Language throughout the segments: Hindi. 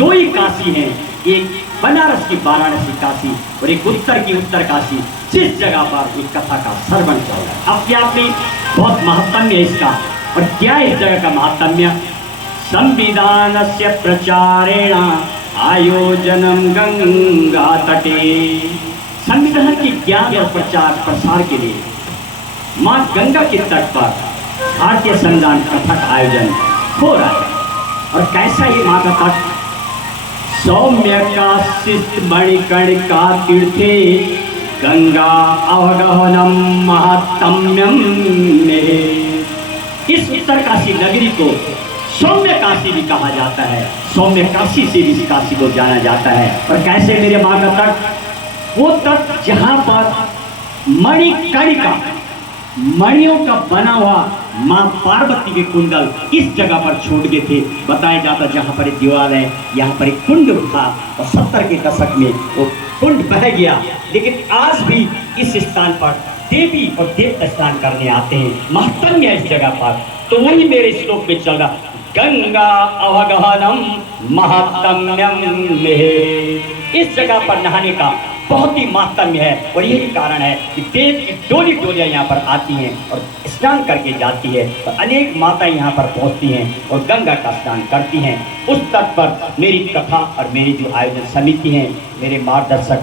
दो ही काशी हैं, एक बनारस की वाराणसी काशी और एक उत्तर की उत्तर काशी, जिस जगह पर इस कथा का श्रवण चल रहा है। अपने आप में बहुत महत्म्य है इसका। और क्या है इस जगह का महत्म्य? संविधानस्य प्रचारेण आयोजनम गंगा तटे। संविधान की ज्ञान और प्रचार प्रसार के लिए माँ गंगा के तट पर भारतीय संविधान कथा का आयोजन हो रहा है। और कैसा ये माँ का तट? सौम्य काशित मणिकर्णिका तीर्थे गंगा अवगहनम महात्म्यम। इस उत्तर काशी नगरी को सौम्य काशी भी कहा जाता है, सौम्य काशी से भी इस काशी को जाना जाता है। और कैसे मेरे माँ का तट? वो तट जहाँ पर मणिकर्णिका, मणियों का बना हुआ माँ पार्वती के कुंडल इस जगह पर छोड़ गए थे। बताया जाता जहाँ पर एक दीवार है, यहाँ पर एक कुंड था और 70 के दशक में वो कुंड बह गया। लेकिन आज भी इस स्थान पर देवी और देवता स्नान करने आते हैं। महत्म्य है इस जगह पर। तो वही मेरे श्लोक में चल रहा, गंगा अवगहनम महात्म्यम। इस जगह पर नहाने का बहुत ही महत्म्य है। और यही कारण है कि देव की डोली डोलियाँ यहाँ पर आती हैं और स्नान करके जाती है। तो अनेक माताएं यहाँ पर पहुँचती हैं और गंगा का स्नान करती हैं। उस तट पर मेरी कथा और मेरी जो आयोजन समिति है, मेरे मार्गदर्शक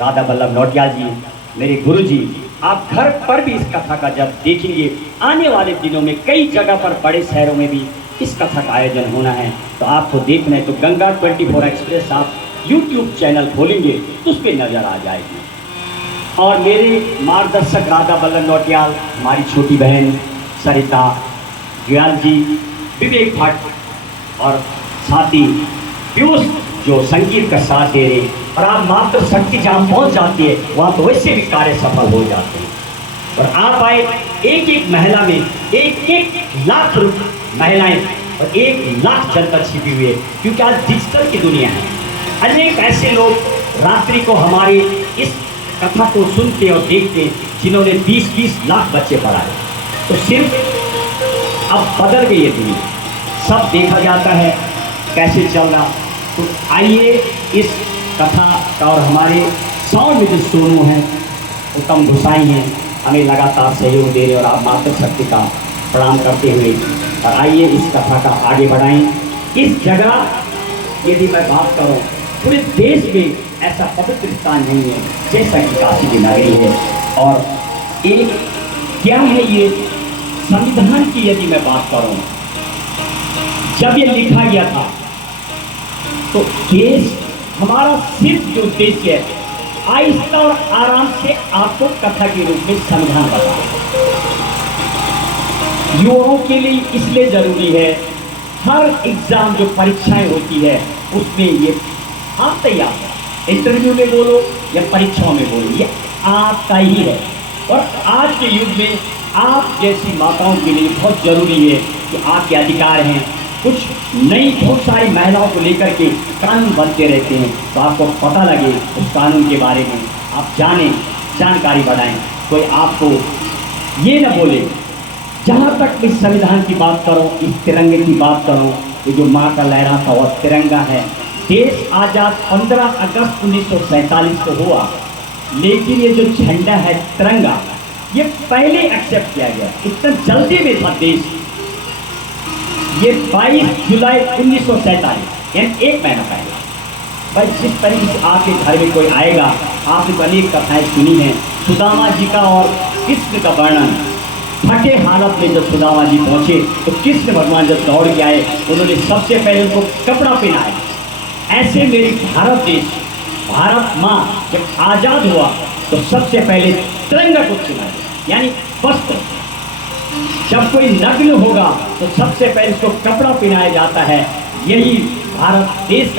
राधा बल्लभ नौटियाल जी, मेरे गुरु जी, आप घर पर भी इस कथा का जब देखेंगे, आने वाले दिनों में कई जगह पर बड़े शहरों में भी इस कथा का आयोजन होना है। तो आपको देखना है तो गंगा 24 एक्सप्रेस आप YouTube चैनल खोलेंगे तो उस पर नजर आ जाएगी। और मेरे मार्गदर्शक राधा बल्लभ नौटियाल, हमारी छोटी बहन सरिता जुयाल जी, विवेक भट्ट और साथी पीयूष जो संगीत का साथ दे रहे। और आप मात्र शक्ति जहाँ पहुँच जाती है वहाँ तो वैसे भी कार्य सफल हो जाते हैं। और आप आए, एक एक महिला में एक लाख महिलाएं और 1 लाख जनता छिपी हुई है। क्योंकि आज डिजिटल की दुनिया है। अनेक ऐसे लोग रात्रि को हमारे इस कथा को सुनते और देखते जिन्होंने 20-20 लाख बच्चे पढ़ाए। तो सिर्फ अब बदल गई है दुनिया, सब देखा जाता है कैसे चल रहा। तो आइए इस कथा का, और हमारे साउंड में जो सोनू हैं, उत्तम गोसाई हैं, हमें लगातार सहयोग दे रहे और आप मातृशक्ति का प्रणाम करते हुए और आइए इस कथा का आगे बढ़ाएं। इस जगह यदि मैं बात करूं, पूरे देश में ऐसा पवित्र स्थान नहीं है जैसा कि काशी की नगरी है। और एक क्या है ये संविधान की यदि मैं बात करूं, जब ये लिखा गया था तो देश हमारा सिर्फ जो उद्देश्य है आहिस्ता और आराम से आपको कथा के रूप में संविधान बता। युवाओं के लिए इसलिए जरूरी है, हर एग्जाम जो परीक्षाएं होती है उसमें ये आता ही आता है। इंटरव्यू में बोलो या परीक्षाओं में बोलो, ये आता ही है। और आज के युग में आप जैसी माताओं के लिए बहुत जरूरी है कि आपके अधिकार हैं। कुछ नई बहुत सारी महिलाओं को लेकर के कानून बनते रहते हैं, तो आपको पता लगे उस कानून के बारे में, आप जानें, जानकारी बढ़ाएं। कोई आपको ये न बोले। जहाँ तक इस संविधान की बात करो, इस तिरंगे की बात करो, ये जो माँ का लहराता हुआ तिरंगा है। देश आज़ाद 15 अगस्त 1947 को हुआ, लेकिन ये जो झंडा है तिरंगा, ये पहले एक्सेप्ट किया गया। इतना जल्दी में था देश। ये 22 जुलाई 1947 यानी 1 महीना पहले। भाई जिस तरीके से आपके घर में कोई आएगा, आपने तो अनेक कथाएँ सुनी हैं, सुदामा जी का और कृष्ण का वर्णन। फटे हालत में जब सुदामा जी पहुँचे तो कृष्ण भगवान जब दौड़ के आए, उन्होंने सबसे पहले उनको कपड़ा पहनाया। ऐसे मेरी भारत देश, भारत माँ जब आज़ाद हुआ तो सबसे पहले तिरंगा को चुना, यानी वस्त्र। जब कोई नग्न होगा तो सबसे पहले उसको कपड़ा पहनाया जाता है। यही भारत देश का